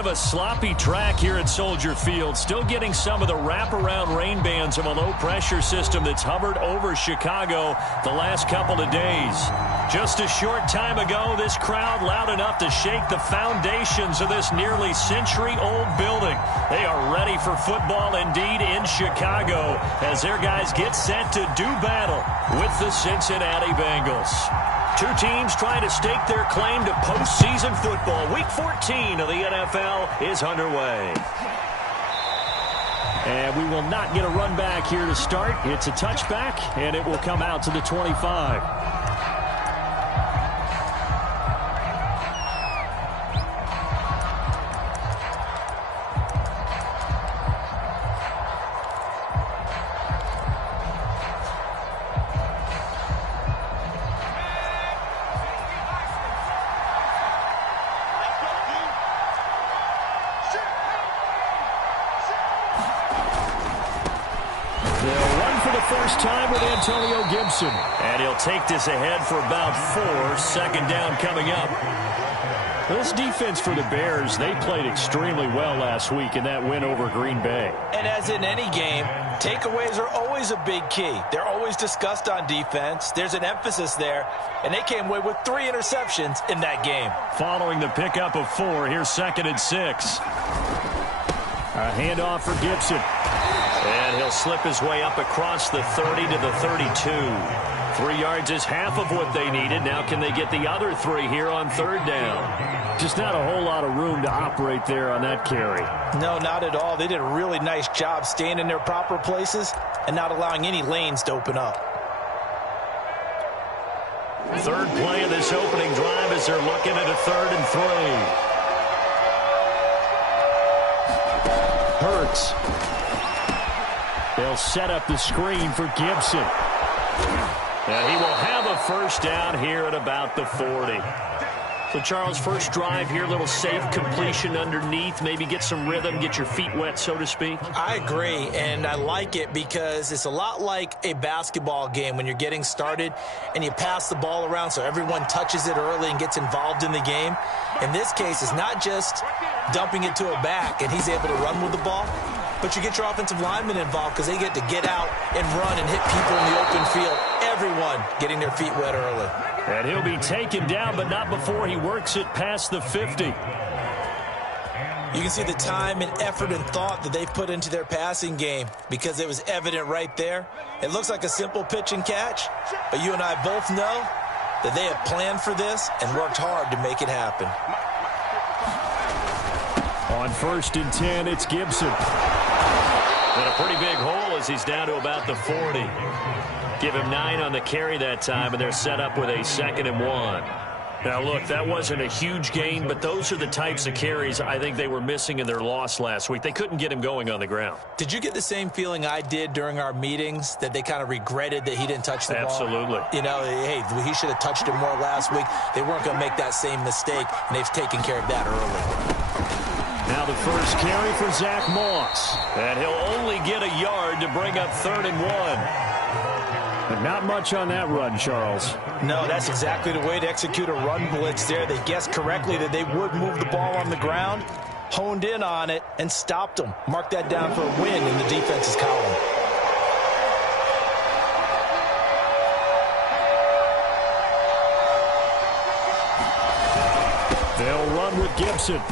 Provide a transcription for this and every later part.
of a sloppy track here at Soldier Field. Still getting some of the wraparound rain bands of a low-pressure system that's hovered over Chicago the last couple of days. Just a short time ago, this crowd loud enough to shake the foundations of this nearly century-old building. They are ready for football indeed in Chicago as their guys get set to do battle with the Cincinnati Bengals. Two teams trying to stake their claim to postseason football. Week 14 of the NFL is underway. And we will not get a run back here to start. It's a touchback, and it will come out to the 25. And he'll take this ahead for about 4. Second down coming up. This defense for the Bears, they played extremely well last week in that win over Green Bay. And as in any game, takeaways are always a big key. They're always discussed on defense. There's an emphasis there, and they came away with 3 interceptions in that game. Following the pickup of 4, here's 2nd and 6. A handoff for Gibson. And he'll slip his way up across the 30 to the 32. 3 yards is half of what they needed. Now can they get the other 3 here on 3rd down? Just not a whole lot of room to operate there on that carry. No, not at all. They did a really nice job staying in their proper places and not allowing any lanes to open up. 3rd play of this opening drive as they're looking at a 3rd and 3. Hurts. They'll set up the screen for Gibson. And he will have a first down here at about the 40. So, Charles, first drive here, little safe completion underneath, maybe get some rhythm, get your feet wet, so to speak. I agree, and I like it because it's a lot like a basketball game when you're getting started and you pass the ball around so everyone touches it early and gets involved in the game. In this case, it's not just dumping it to a back and he's able to run with the ball, but you get your offensive linemen involved because they get to get out and run and hit people in the open field. Everyone getting their feet wet early. And he'll be taken down, but not before he works it past the 50. You can see the time and effort and thought that they've put into their passing game because it was evident right there. It looks like a simple pitch and catch, but you and I both know that they have planned for this and worked hard to make it happen. On 1st and 10, it's Gibson. And a pretty big hole as he's down to about the 40. Give him 9 on the carry that time, and they're set up with a 2nd and 1. Now, look, that wasn't a huge gain, but those are the types of carries I think they were missing in their loss last week. They couldn't get him going on the ground. Did you get the same feeling I did during our meetings, that they kind of regretted that he didn't touch the ball? Absolutely. You know, hey, he should have touched it more last week. They weren't going to make that same mistake, and they've taken care of that early. Now the first carry for Zach Moss. And he'll only get a yard to bring up 3rd and 1. But not much on that run, Charles. No, that's exactly the way to execute a run blitz there. They guessed correctly that they would move the ball on the ground, honed in on it, and stopped them. Mark that down for a win in the defense's column. They'll run with Gibson.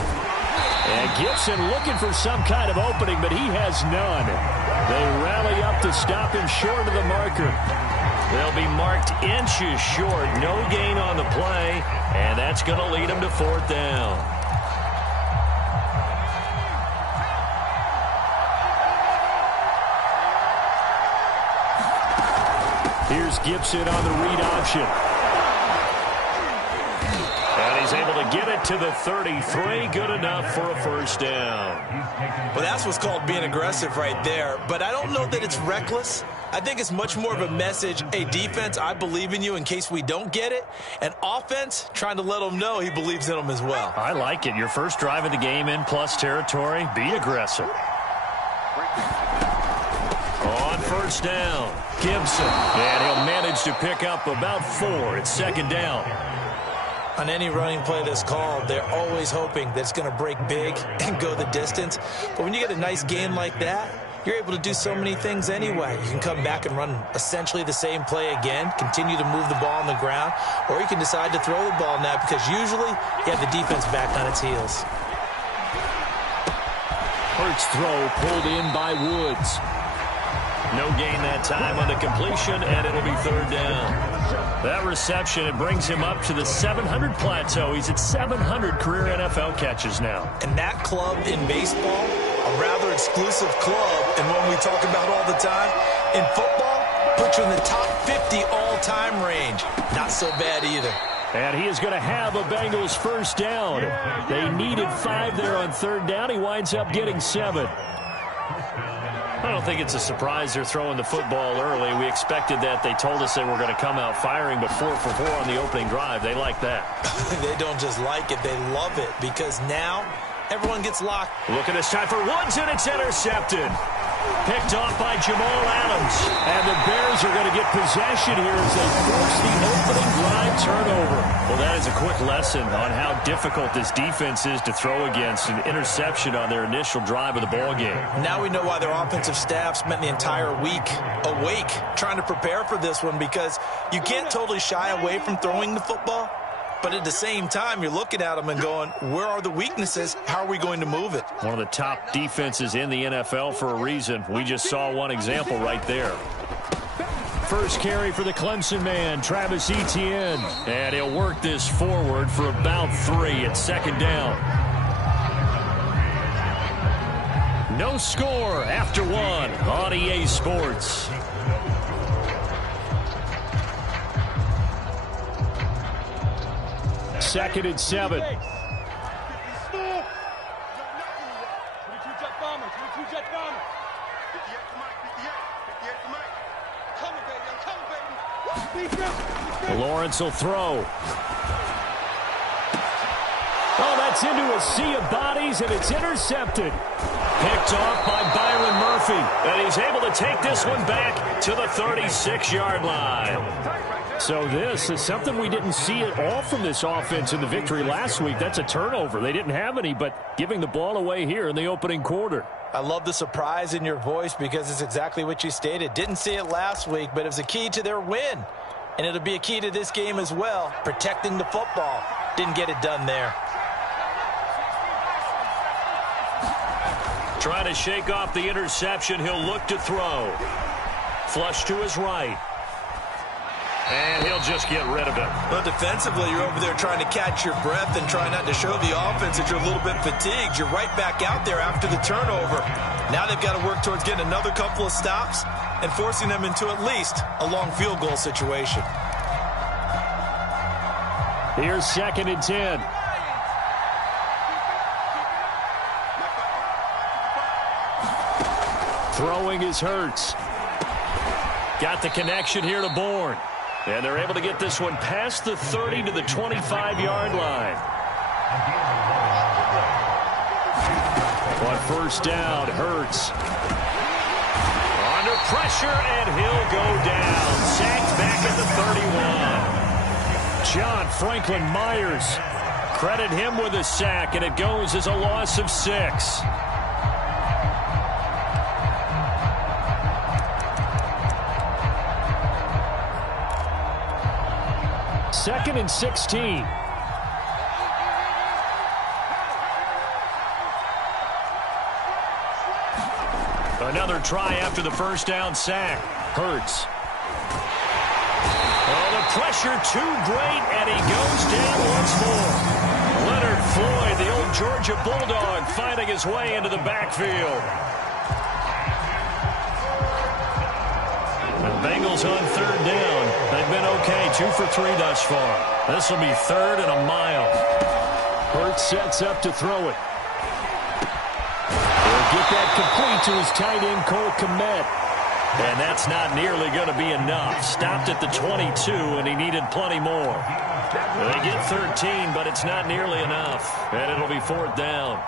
And Gibson looking for some kind of opening, but he has none. They rally up to stop him short of the marker. They'll be marked inches short. No gain on the play, and that's going to lead them to 4th down. Here's Gibson on the read option. And he's able to get it to the 33. Good enough for a first down. Well, that's what's called being aggressive right there. But I don't know that it's reckless. I think it's much more of a message. Hey, defense, I believe in you in case we don't get it. And offense, trying to let them know he believes in them as well. I like it. Your first drive of the game in plus territory. Be aggressive. On first down, Gibson. And he'll manage to pick up about 4. It's 2nd down. On any running play that's called, they're always hoping that it's going to break big and go the distance. But when you get a nice gain like that, you're able to do so many things anyway. You can come back and run essentially the same play again, continue to move the ball on the ground, or you can decide to throw the ball now because usually you have the defense back on its heels. Hurts throw pulled in by Woods. No gain that time on the completion, and it'll be third down. That reception, it brings him up to the 700 plateau. He's at 700 career NFL catches now. And that club in baseball, a rather exclusive club, and one we talk about all the time, in football, puts you in the top 50 all-time range. Not so bad either. And he is going to have a Bengals first down. They needed 5 there on third down. He winds up getting 7. I don't think it's a surprise they're throwing the football early. We expected that. They told us they were going to come out firing, but 4 for 4 on the opening drive. They like that. They don't just like it, they love it, because now everyone gets locked. Look at this time for Woods, and it's intercepted. Picked off by Jamal Adams. And the Bears are going to get possession here as they force the opening drive turnover. Well, that is a quick lesson on how difficult this defense is to throw against. An interception on their initial drive of the ball game. Now we know why their offensive staff spent the entire week awake trying to prepare for this one, because you can't totally shy away from throwing the football. But at the same time, you're looking at them and going, where are the weaknesses? How are we going to move it? One of the top defenses in the NFL for a reason. We just saw one example right there. First carry for the Clemson man, Travis Etienne. And he'll work this forward for about 3 at second down. No score after 1 on EA Sports. Second and 7. Lawrence will throw. Oh, that's into a sea of bodies, and it's intercepted. Picked off by Byron Murphy. And he's able to take this one back to the 36-yard line. So this is something we didn't see at all from this offense in the victory last week. That's a turnover. They didn't have any, but giving the ball away here in the opening quarter. I love the surprise in your voice because it's exactly what you stated. Didn't see it last week, but it was a key to their win. And it'll be a key to this game as well, protecting the football. Didn't get it done there. Trying to shake off the interception. He'll look to throw. Flush to his right. And he'll just get rid of it. Well, defensively, you're over there trying to catch your breath and try not to show the offense that you're a little bit fatigued. You're right back out there after the turnover. Now they've got to work towards getting another couple of stops and forcing them into at least a long field goal situation. Here's second and 10. Throwing is Hurts. Got the connection here to Bourne. And they're able to get this one past the 30 to the 25-yard line. On first down, Hurts. Under pressure, and he'll go down. Sacked back at the 31. John Franklin Myers. Credit him with a sack, and it goes as a loss of 6. Second and 16. Another try after the first down sack. Hurts. Oh, the pressure too great, and he goes down once more. Leonard Floyd, the old Georgia Bulldog, finding his way into the backfield. The Bengals on third down. They've been okay, 2 for 3 thus far. This will be third and a mile. Hurts sets up to throw it. He'll get that complete to his tight end, Cole Kmet. And that's not nearly going to be enough. Stopped at the 22, and he needed plenty more. They get 13, but it's not nearly enough. And it'll be fourth down.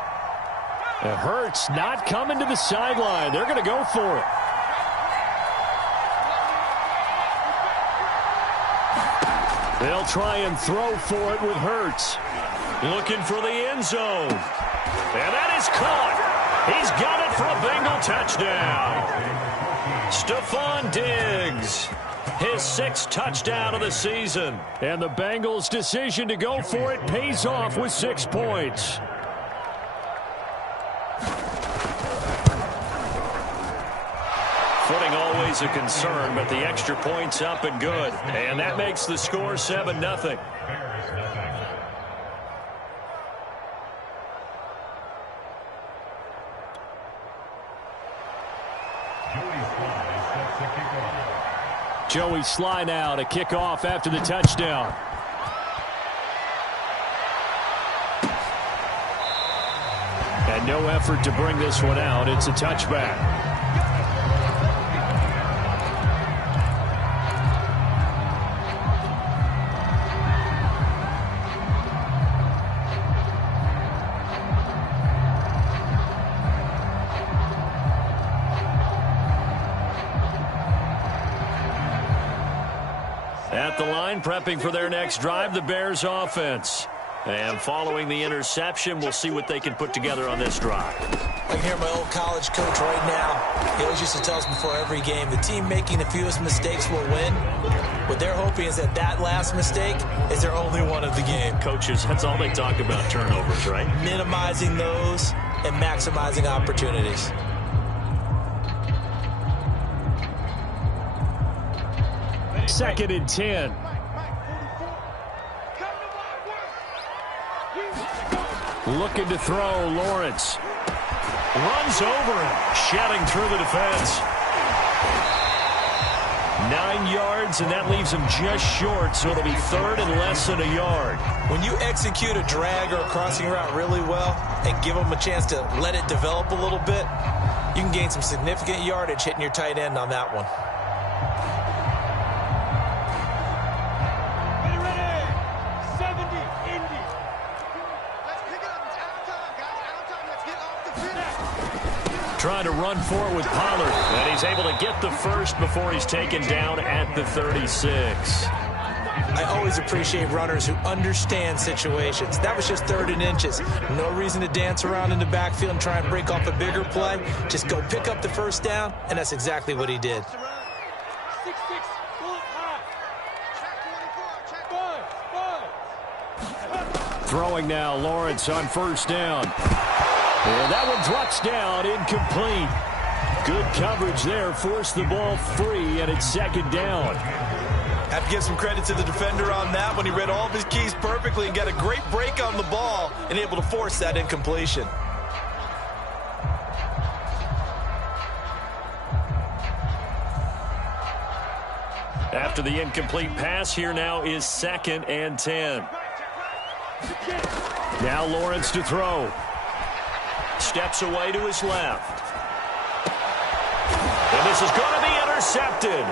And Hurts not coming to the sideline. They're going to go for it. They'll try and throw for it with Hurts. Looking for the end zone. And that is caught. He's got it for a Bengal touchdown. Stephon Diggs, his 6th touchdown of the season. And the Bengals' decision to go for it pays off with 6 points. Footing always a concern, but the extra point's up and good. And that makes the score 7-0. Joey Sly now to kick off after the touchdown. And no effort to bring this one out. It's a touchback. At the line, prepping for their next drive, the Bears offense. And following the interception, we'll see what they can put together on this drive. I can hear my old college coach right now. He always used to tell us before every game, the team making the fewest mistakes will win. What they're hoping is that that last mistake is their only one of the game. Coaches, that's all they talk about, turnovers, right? Minimizing those and maximizing opportunities. Second and 10. Looking to throw, Lawrence. Runs over him, shedding through the defense. 9 yards, and that leaves him just short, so it'll be third and less than a yard. When you execute a drag or a crossing route really well and give them a chance to let it develop a little bit, you can gain some significant yardage hitting your tight end on that one. Trying to run for it with Pollard, and he's able to get the first before he's taken down at the 36. I always appreciate runners who understand situations. That was just 3rd and inches. No reason to dance around in the backfield and try and break off a bigger play. Just go pick up the first down, and that's exactly what he did. Throwing now, Lawrence on first down. And that one drops down, incomplete. Good coverage there, forced the ball free, and it's second down. Have to give some credit to the defender on that one. He read all of his keys perfectly and got a great break on the ball and able to force that incompletion. After the incomplete pass, here now is 2nd and 10. Now Lawrence to throw. Steps away to his left. And this is going to be intercepted.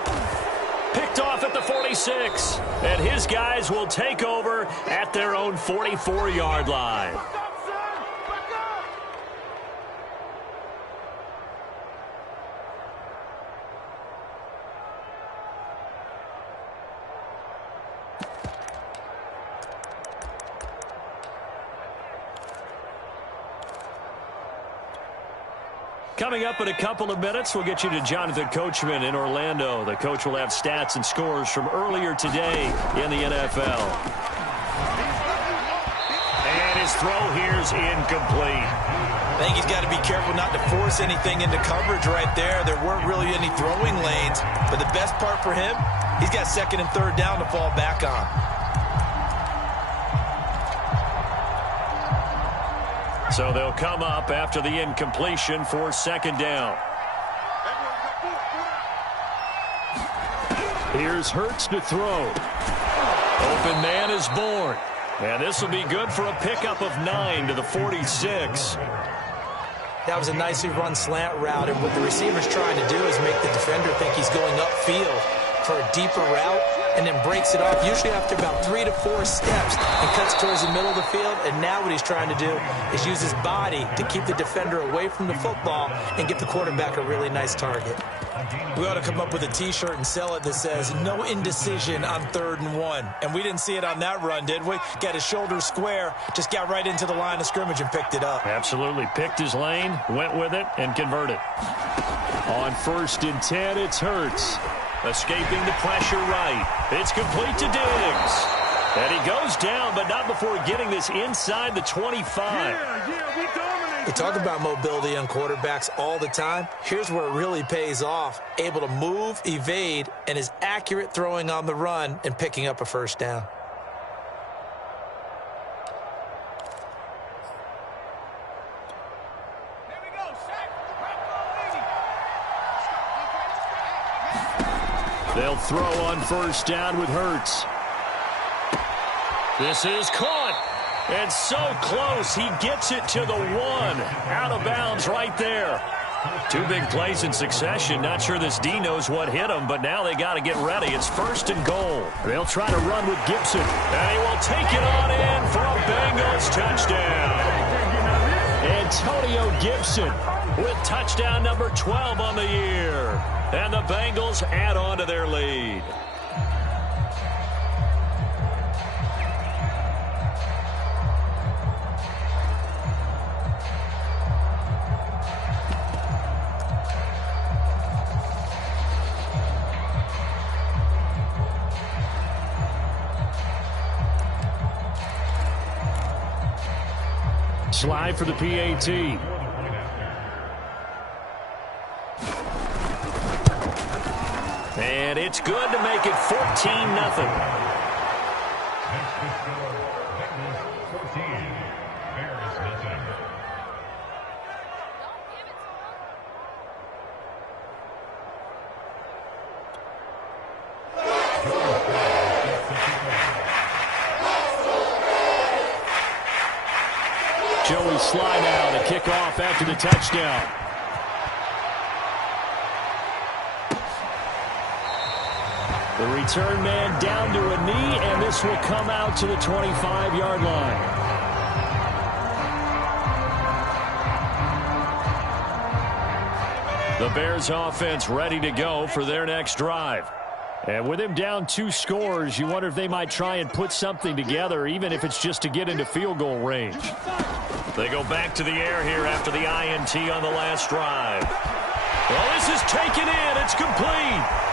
Picked off at the 46. And his guys will take over at their own 44-yard line. Coming up in a couple of minutes, we'll get you to Jonathan Coachman in Orlando. The coach will have stats and scores from earlier today in the NFL. And his throw here's incomplete. I think he's got to be careful not to force anything into coverage right there. There weren't really any throwing lanes. But the best part for him, he's got 2nd and 3rd down to fall back on. So they'll come up after the incompletion for 2nd down. Here's Hurts to throw. Open man is born. And this will be good for a pickup of 9 to the 46. That was a nicely run slant route, and what the receiver's trying to do is make the defender think he's going upfield for a deeper route, and then breaks it off, usually after about 3 to 4 steps, and cuts towards the middle of the field. And now what he's trying to do is use his body to keep the defender away from the football and give the quarterback a really nice target. We ought to come up with a T-shirt and sell it that says, "No indecision on 3rd and 1." And we didn't see it on that run, did we? Got his shoulder square, just got right into the line of scrimmage and picked it up. Absolutely. Picked his lane, went with it, and converted. On 1st and 10, it's Hurts. Escaping the pressure right. It's complete to Diggs. And he goes down, but not before getting this inside the 25. We talk about mobility on quarterbacks all the time. Here's where it really pays off. Able to move, evade, and is accurate throwing on the run and picking up a first down. They'll throw on 1st down with Hurts. This is caught. And so close, he gets it to the 1. Out of bounds right there. 2 big plays in succession. Not sure this D knows what hit him, but now they got to get ready. It's 1st and goal. They'll try to run with Gibson. And he will take it on in for a Bengals touchdown. Antonio Gibson with touchdown number 12 on the year. And the Bengals add on to their lead. Slide for the PAT. And it's good to make it 14-0. Joey Sly now to kick off after the touchdown. The return man down to a knee, and this will come out to the 25-yard line. The Bears offense ready to go for their next drive. And with him down 2 scores, you wonder if they might try and put something together, even if it's just to get into field goal range. They go back to the air here after the INT on the last drive. Well, this is taken in. It's complete.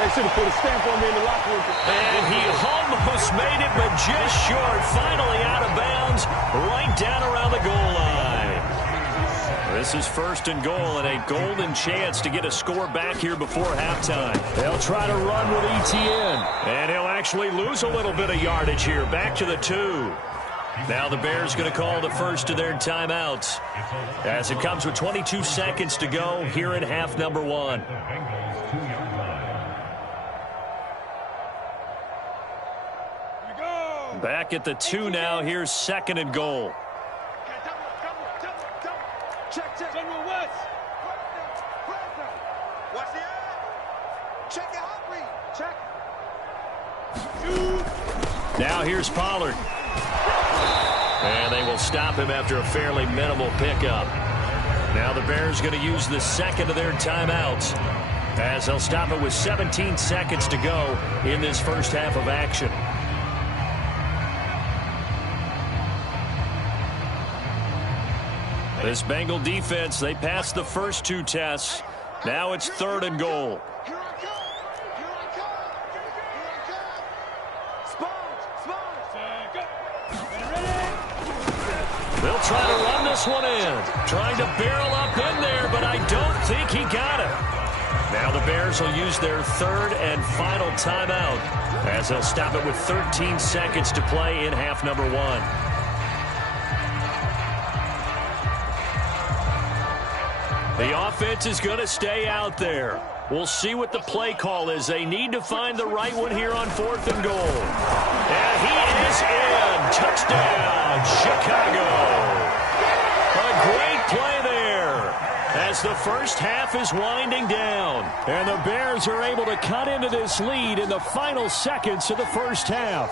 They should have put a stamp on me in the locker room. And he almost made it, but just short. Finally out of bounds, right down around the goal line. This is 1st and goal, and a golden chance to get a score back here before halftime. They'll try to run with ETN. And he'll actually lose a little bit of yardage here. Back to the 2. Now the Bears going to call the first of their timeouts as it comes with 22 seconds to go here in half number 1. Back at the 2 now. Here's 2nd and goal. Check. General West. Watch the eye. Check your hot read. Check. Now here's Pollard. And they will stop him after a fairly minimal pickup. Now the Bears going to use the 2nd of their timeouts as they'll stop it with 17 seconds to go in this first half of action. This Bengal defense, they passed the first 2 tests. Now it's 3rd and goal. They'll try to run this one in. Trying to barrel up in there, but I don't think he got it. Now the Bears will use their 3rd and final timeout as they'll stop it with 13 seconds to play in half number 1. The offense is going to stay out there. We'll see what the play call is. They need to find the right one here on 4th and goal. And he is in. Touchdown, Chicago. A great play there as the first half is winding down. And the Bears are able to cut into this lead in the final seconds of the first half.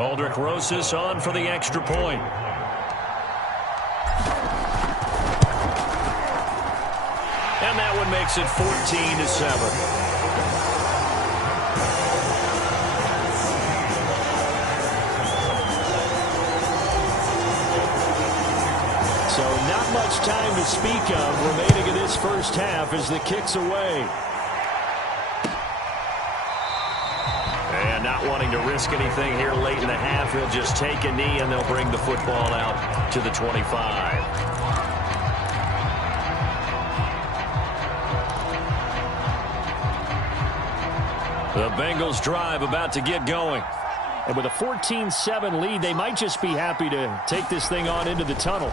Aldrich Rosas on for the extra point. And that one makes it 14-7. So not much time to speak of remaining in this first half as the kick's away. And not wanting to risk anything here late in the half, he'll just take a knee and they'll bring the football out to the 25. The Bengals drive about to get going. And with a 14-7 lead, they might just be happy to take this thing on into the tunnel.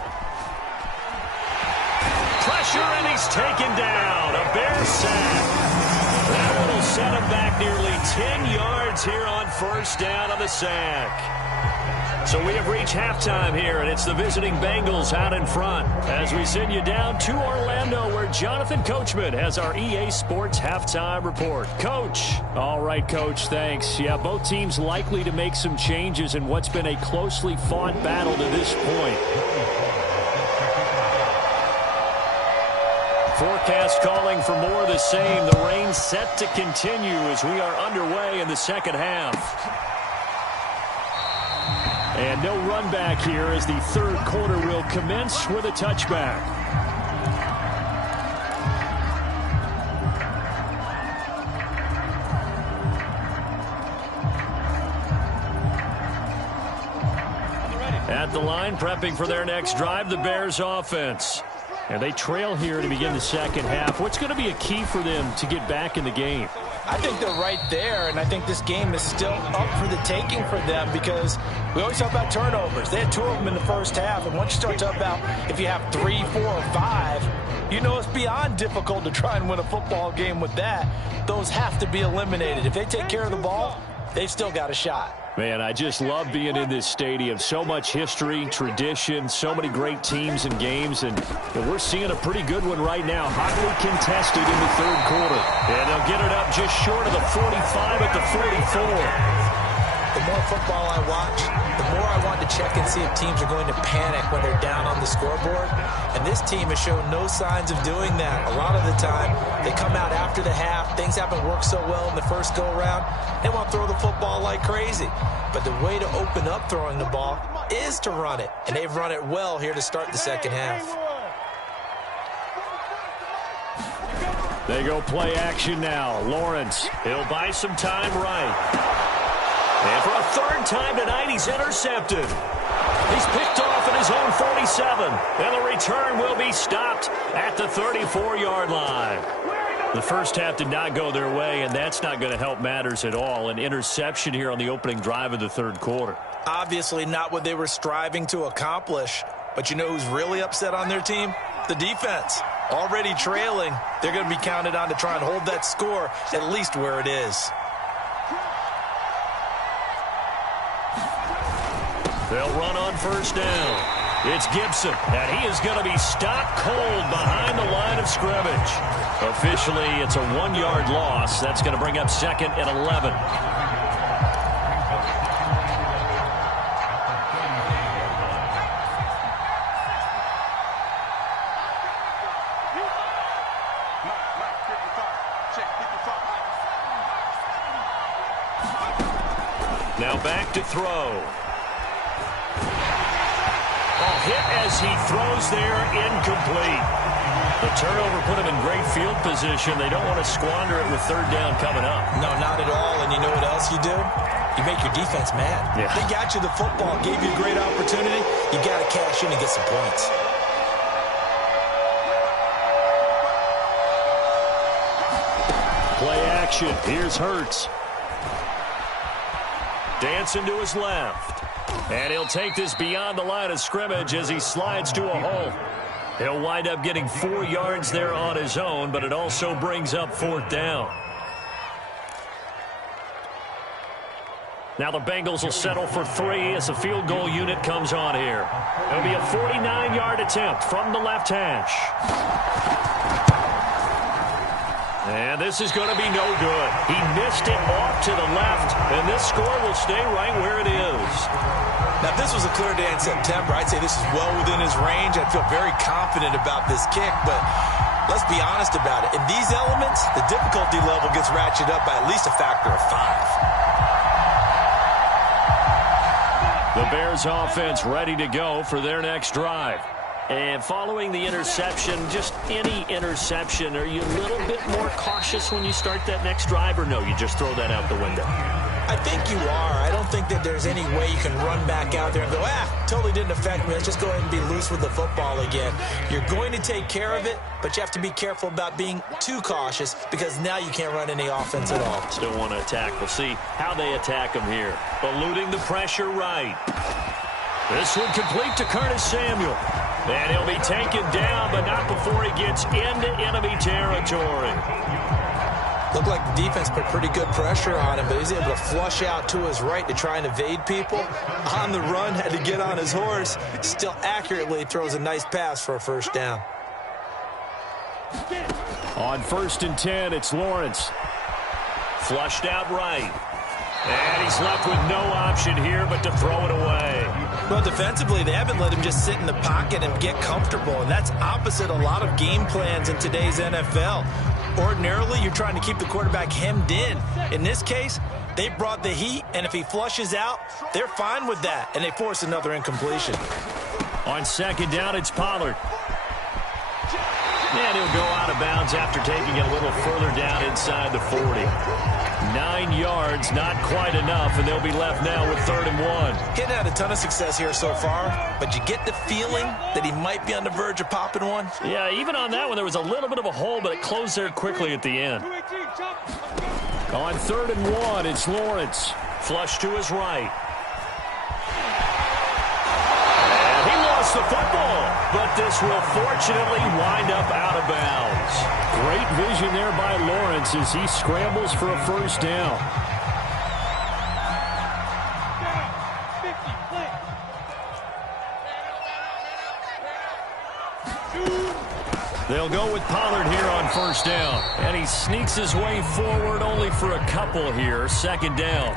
Pressure, and he's taken down. A Bear sack. That one will set him back nearly 10 yards here on first down on the sack. So we have reached halftime here, and it's the visiting Bengals out in front as we send you down to Orlando, where Jonathan Coachman has our EA Sports halftime report. Coach. All right, Coach, thanks. Yeah, both teams likely to make some changes in what's been a closely fought battle to this point. Forecast calling for more of the same. The rain set to continue as we are underway in the second half. And no run back here as the third quarter will commence with a touchback. At the line, prepping for their next drive, the Bears offense. And they trail here to begin the second half. What's going to be a key for them to get back in the game? I think they're right there, and I think this game is still up for the taking for them because we always talk about turnovers. They had 2 of them in the first half, and once you start talking about if you have 3, 4, or 5, you know it's beyond difficult to try and win a football game with that. Those have to be eliminated. If they take care of the ball, they've still got a shot. Man, I just love being in this stadium. So much history, tradition, so many great teams and games, and we're seeing a pretty good one right now. Hotly contested in the third quarter. And they'll get it up just short of the 45 at the 44. The more football I watch, the more I want to check and see if teams are going to panic when they're down on the scoreboard. And this team has shown no signs of doing that. A lot of the time, they come out after the half. Things haven't worked so well in the first go-around. They want to throw the football like crazy. But the way to open up throwing the ball is to run it. And they've run it well here to start the second half. They go play action now. Lawrence, he'll buy some time right. And for a third time tonight, he's intercepted. He's picked off at his own 47. And the return will be stopped at the 34-yard line. The first half did not go their way, and that's not going to help matters at all. An interception here on the opening drive of the third quarter. Obviously not what they were striving to accomplish. But you know who's really upset on their team? The defense. Already trailing, they're going to be counted on to try and hold that score at least where it is. They'll run on first down. It's Gibson, and he is going to be stopped cold behind the line of scrimmage. Officially, it's a 1-yard loss. That's going to bring up second and 11. Now back to throw. Hit as he throws there, incomplete. The turnover put him in great field position. They don't want to squander it with third down coming up. No, not at all. And you know what else you do? You make your defense mad. Yeah. They got you the football, gave you a great opportunity. You got to cash in and get some points. Play action. Here's Hurts. Dancing to his left. And he'll take this beyond the line of scrimmage as he slides to a hole. He'll wind up getting 4 yards there on his own, but it also brings up fourth down. Now the Bengals will settle for 3 as the field goal unit comes on here. It'll be a 49-yard attempt from the left hash. And this is going to be no good. He missed it off to the left, and this score will stay right where it is. Now, if this was a clear day in September, I'd say this is well within his range. I'd feel very confident about this kick, but let's be honest about it. In these elements, the difficulty level gets ratcheted up by at least a factor of 5. The Bears offense ready to go for their next drive. And following the interception, just any interception, are you a little bit more cautious when you start that next drive, or no, you just throw that out the window? I think you are. I don't think that there's any way you can run back out there and go, totally didn't affect me. Let's just go ahead and be loose with the football again. You're going to take care of it, but you have to be careful about being too cautious because now you can't run any offense at all. Still want to attack. We'll see how they attack him here. Eluding the pressure right. This one complete to Curtis Samuel. And he'll be taken down, but not before he gets into enemy territory. Looked like the defense put pretty good pressure on him, but he's able to flush out to his right to try and evade people. On the run, had to get on his horse. Still accurately throws a nice pass for a first down. On 1st and 10, it's Lawrence. Flushed out right. And he's left with no option here but to throw it away. Well, defensively, they haven't let him just sit in the pocket and get comfortable, and that's opposite a lot of game plans in today's NFL. Ordinarily, you're trying to keep the quarterback hemmed in. In this case, they brought the heat, and if he flushes out, they're fine with that, and they force another incompletion. On 2nd down, it's Pollard. And he'll go out of bounds after taking it a little further down inside the 40. 9 yards, not quite enough, and they'll be left now with 3rd and 1. He hadn't had a ton of success here so far, but you get the feeling that he might be on the verge of popping one. Yeah, even on that one, there was a little bit of a hole, but it closed there quickly at the end. On 3rd and 1, it's Lawrence. Flush to his right. And he lost the football, but this will fortunately wind up out of bounds. Great vision there by Lawrence as he scrambles for a first down. They'll go with Pollard here on 1st down. And he sneaks his way forward only for a couple here. 2nd down.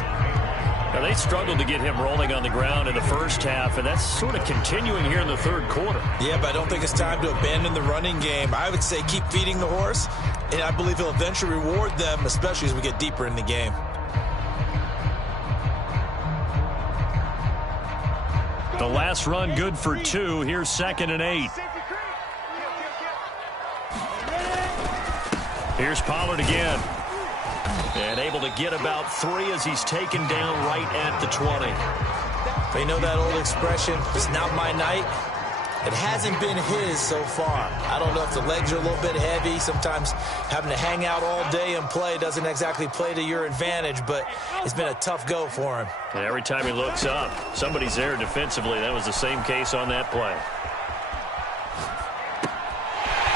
Now, they struggled to get him rolling on the ground in the first half, and that's sort of continuing here in the 3rd quarter. Yeah, but I don't think it's time to abandon the running game. I would say keep feeding the horse, and I believe he'll eventually reward them, especially as we get deeper in the game. The last run good for 2. Here's 2nd and 8. Here's Pollard again. And able to get about 3 as he's taken down right at the 20. But you know that old expression, it's not my night? It hasn't been his so far. I don't know if the legs are a little bit heavy. Sometimes having to hang out all day and play doesn't exactly play to your advantage, but it's been a tough go for him. And every time he looks up, somebody's there defensively. That was the same case on that play.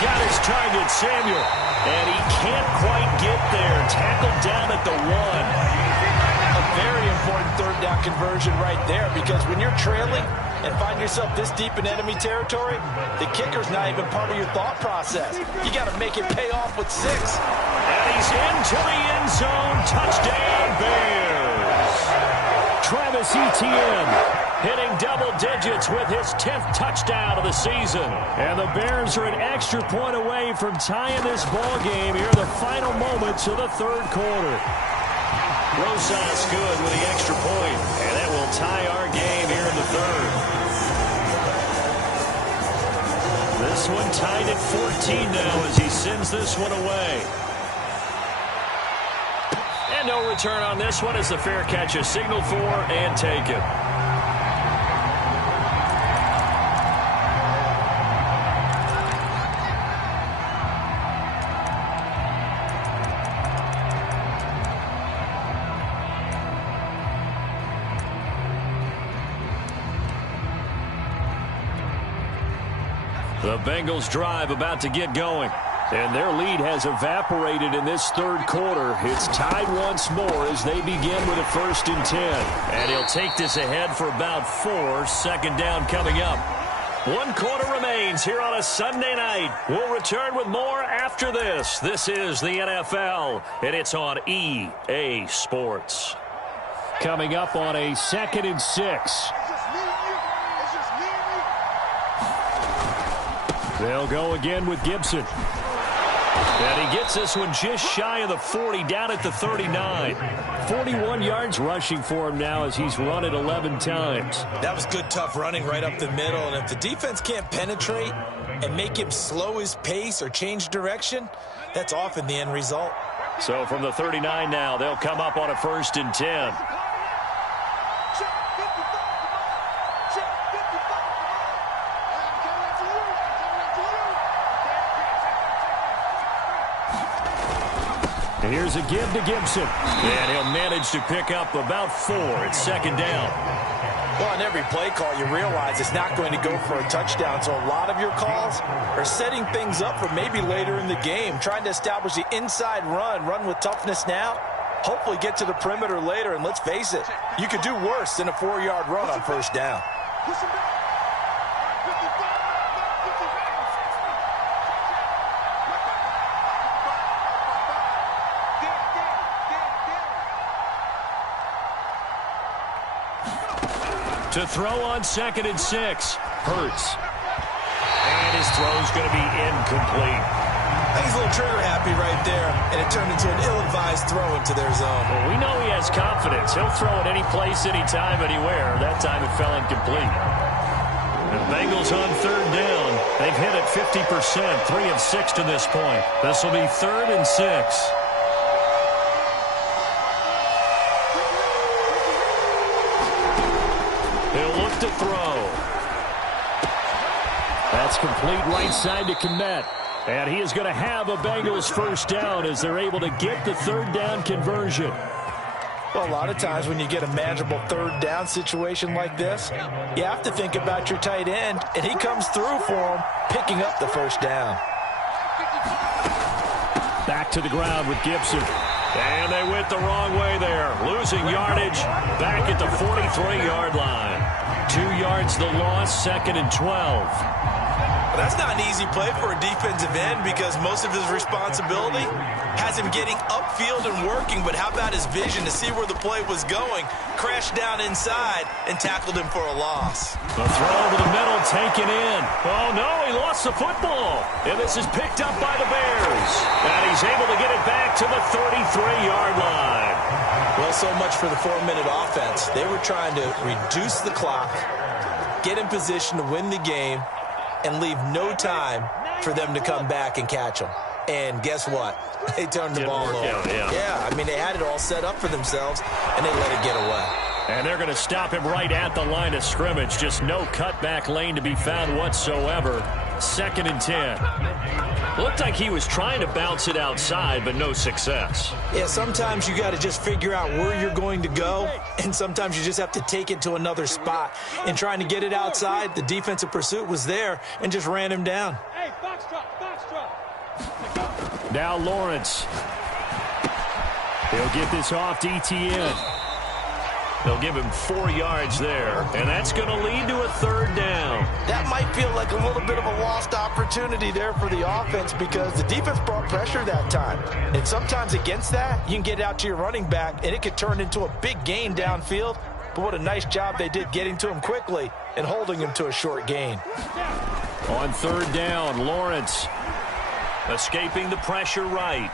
Got his target, Samuel. And he can't quite get there. Tackled down at the 1. A very important 3rd down conversion right there, because when you're trailing and find yourself this deep in enemy territory, the kicker's not even part of your thought process. You got to make it pay off with 6. And he's into the end zone. Touchdown, Bears. Travis Etienne hitting double digits with his 10th touchdown of the season. And the Bears are an extra point away from tying this ball game here in the final moments of the 3rd quarter. Rosas good with the extra point, and that will tie our game here in the 3rd. This one tied at 14 now as he sends this one away. And no return on this one as the fair catch is signaled for and taken. The Bengals drive about to get going. And their lead has evaporated in this third quarter. It's tied once more as they begin with a 1st and 10. And he'll take this ahead for about 4. 2nd down coming up. 1 quarter remains here on a Sunday night. We'll return with more after this. This is the NFL, and it's on EA Sports. Coming up on a 2nd and 6. They'll go again with Gibson. And he gets this one just shy of the 40, down at the 39. 41 yards rushing for him now as he's run it 11 times. That was good, tough running right up the middle. And if the defense can't penetrate and make him slow his pace or change direction, that's often the end result. So from the 39 now, they'll come up on a 1st and 10. Here's a give to Gibson. And he'll manage to pick up about 4. It's 2nd down. Well, on every play call, you realize it's not going to go for a touchdown. So a lot of your calls are setting things up for maybe later in the game, trying to establish the inside run with toughness now, hopefully get to the perimeter later. And let's face it, you could do worse than a 4-yard run on 1st down. To throw on 2nd and 6. Hurts. And his throw's going to be incomplete. I think he's a little trigger happy right there, and it turned into an ill-advised throw into their zone. Well, we know he has confidence. He'll throw it any place, anytime, anywhere. That time it fell incomplete. The Bengals on 3rd down. They've hit it 50%, 3 of 6 to this point. This will be 3rd and 6. He'll look to throw. That's complete right side to Kmet. And he is going to have a Bengals 1st down as they're able to get the 3rd down conversion. Well, a lot of times when you get a manageable 3rd down situation like this, you have to think about your tight end, and he comes through for him, picking up the 1st down. Back to the ground with Gibson. And they went the wrong way there. Losing yardage back at the 43-yard line. 2 yards the loss, 2nd and 12. That's not an easy play for a defensive end because most of his responsibility has him getting upfield and working. But how about his vision to see where the play was going? Crashed down inside and tackled him for a loss. The throw over the middle taken in. Oh, no, he lost the football. And this is picked up by the Bears. And he's able to get it back to the 33-yard line. Well, so much for the 4-minute offense. They were trying to reduce the clock, get in position to win the game, and leave no time for them to come back and catch them. And guess what? They turned the ball over. Yeah, I mean, they had it all set up for themselves, and they let it get away. And they're going to stop him right at the line of scrimmage. Just no cutback lane to be found whatsoever. 2nd and 10. Looked like he was trying to bounce it outside, but no success. Yeah, sometimes you got to just figure out where you're going to go, and sometimes you just have to take it to another spot. And trying to get it outside, the defensive pursuit was there and just ran him down. Hey, box drop. Now Lawrence. He'll get this off to Etienne. They'll give him 4 yards there, and that's going to lead to a 3rd down. That might feel like a little bit of a lost opportunity there for the offense because the defense brought pressure that time. And sometimes against that, you can get out to your running back, and it could turn into a big gain downfield. But what a nice job they did getting to him quickly and holding him to a short gain. On 3rd down, Lawrence escaping the pressure right.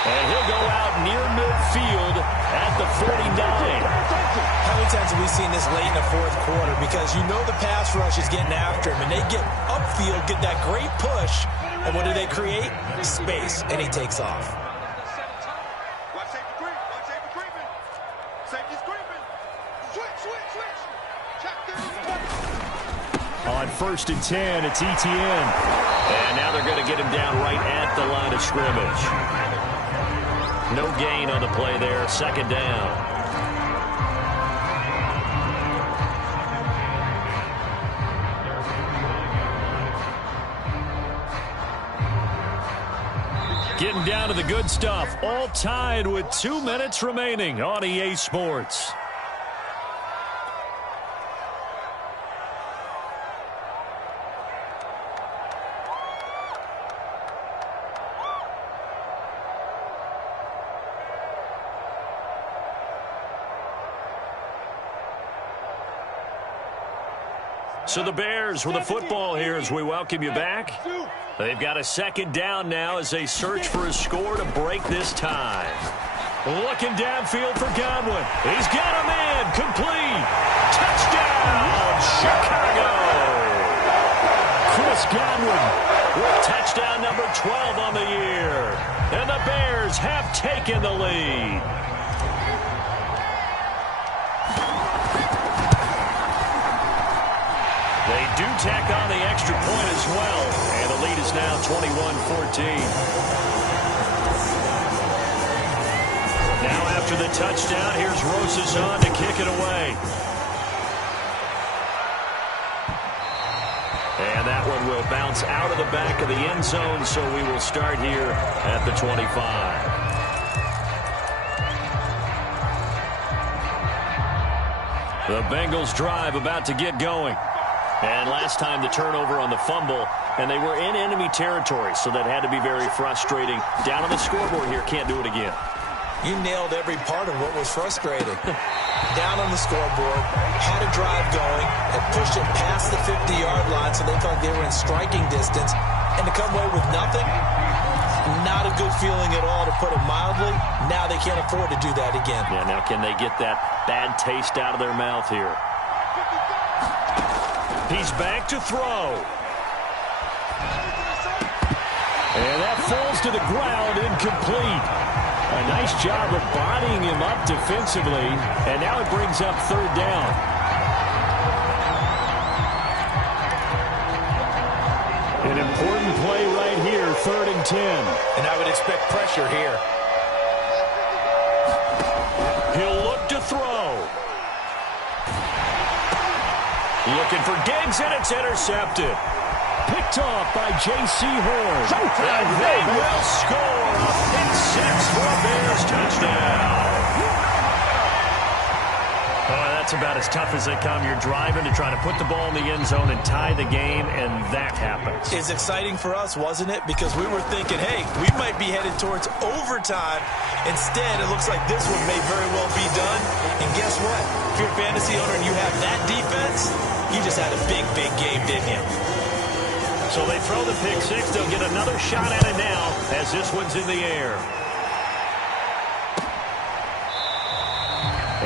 And he'll go out near midfield at the 49. How many times have we seen this late in the 4th quarter? Because you know the pass rush is getting after him, and they get upfield, get that great push, and what do they create? Space, and he takes off. Watch safety creep. Watch safety creeping. Safety's creeping. Switch. Check this. On 1st and 10, it's Etienne. And now they're going to get him down right at the line of scrimmage. No gain on the play there. 2nd down. Getting down to the good stuff. All tied with 2 minutes remaining on EA Sports. So the Bears with the football here as we welcome you back. They've got a second down now as they search for a score to break this tie. Looking downfield for Godwin. He's got a man. Complete. Touchdown, Chicago. Chris Godwin with touchdown number 12 on the year. And the Bears have taken the lead. They do tack on the extra point as well, and the lead is now 21-14. Now after the touchdown, here's Rosazon to kick it away. And that one will bounce out of the back of the end zone, so we will start here at the 25. The Bengals drive about to get going. And last time the turnover on the fumble, and they were in enemy territory, so that had to be very frustrating. Down on the scoreboard here, can't do it again. You nailed every part of what was frustrating. Down on the scoreboard, had a drive going, and pushed it past the 50-yard line so they felt they were in striking distance, and to come away with nothing, not a good feeling at all, to put it mildly. Now they can't afford to do that again. Yeah, now can they get that bad taste out of their mouth here? He's back to throw. And that falls to the ground, incomplete. A nice job of bodying him up defensively, and now it brings up third down. An important play right here, 3rd and 10. And I would expect pressure here. He'll look to throw. Looking for Diggs, and it's intercepted. Picked off by J.C. Horn. And they will score a pick six for a Bears touchdown. Oh, that's about as tough as they come. You're driving to try to put the ball in the end zone and tie the game, and that happens. It's exciting for us, wasn't it? Because we were thinking, hey, we might be headed towards overtime. Instead, it looks like this one may very well be done. And guess what? If you're a fantasy owner and you have that defense, you just had a big, big game, didn't you? So they throw the pick six. They'll get another shot at it now as this one's in the air.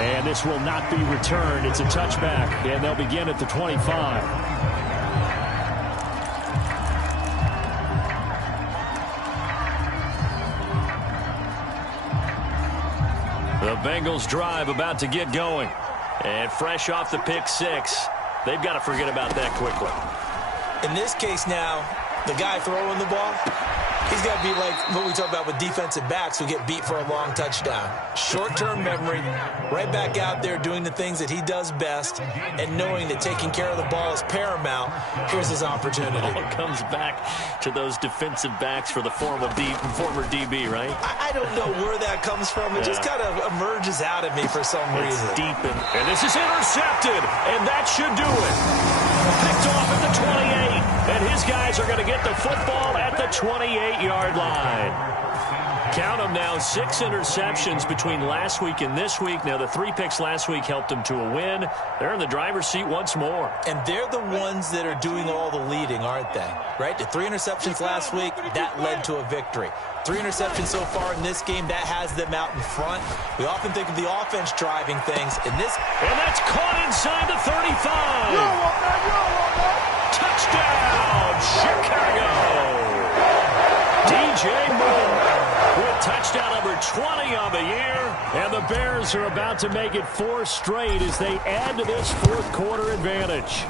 And this will not be returned. It's a touchback, and they'll begin at the 25. The Bengals drive about to get going. And fresh off the pick six, they've got to forget about that quickly. In this case now, the guy throwing the ball, he's got to be like what we talk about with defensive backs who get beat for a long touchdown. Short-term memory, right back out there doing the things that he does best, and knowing that taking care of the ball is paramount. Here's his opportunity. It all comes back to those defensive backs for the former DB, right? I don't know where that comes from. It just kind of emerges out of me for some reason. It's deep, and this is intercepted, and that should do it. Picked off at the 28, and his guys are going to get the football at the 28-yard line. Count them now, 6 interceptions between last week and this week. Now, the 3 picks last week helped them to a win. They're in the driver's seat once more. And they're the ones that are doing all the leading, aren't they? Right? The 3 interceptions last week, that led to a victory. 3 interceptions so far in this game, that has them out in front. We often think of the offense driving things. And that's caught inside the 35. Touchdown, Chicago. DJ Moore with touchdown number 20 on the year. And the Bears are about to make it 4 straight as they add to this fourth quarter advantage.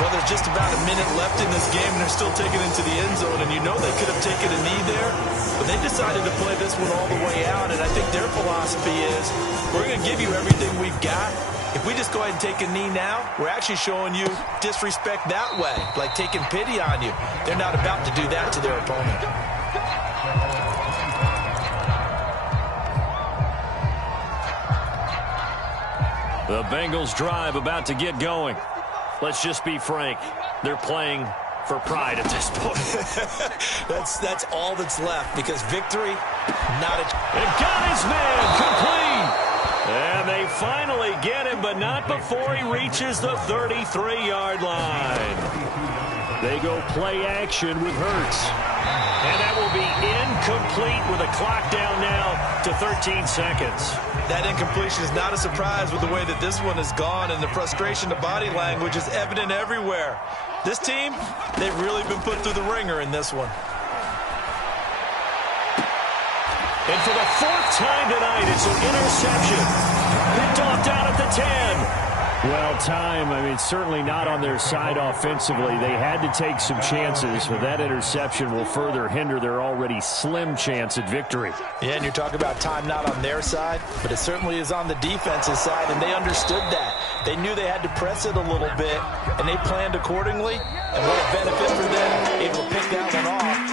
Well, there's just about a minute left in this game, and they're still taking it into the end zone. And you know they could have taken a knee there, but they decided to play this one all the way out. And I think their philosophy is, we're going to give you everything we've got. If we just go ahead and take a knee now, we're actually showing you disrespect that way, like taking pity on you. They're not about to do that to their opponent. The Bengals drive about to get going. Let's just be frank. They're playing for pride at this point. that's all that's left, because victory, not a... And got his man complete. And they finally get him, but not before he reaches the 33-yard line. They go play action with Hurts. And that will be incomplete with a clock down now to 13 seconds. That incompletion is not a surprise with the way that this one has gone, and the frustration of body language is evident everywhere. This team, they've really been put through the ringer in this one. And for the fourth time tonight, it's an interception. Picked off down at the 10. Well, certainly not on their side offensively. They had to take some chances, but that interception will further hinder their already slim chance at victory. Yeah, and you're talking about time not on their side, but it certainly is on the defensive side, and they understood that. They knew they had to press it a little bit, and they planned accordingly, and what a benefit for them, able to pick that one off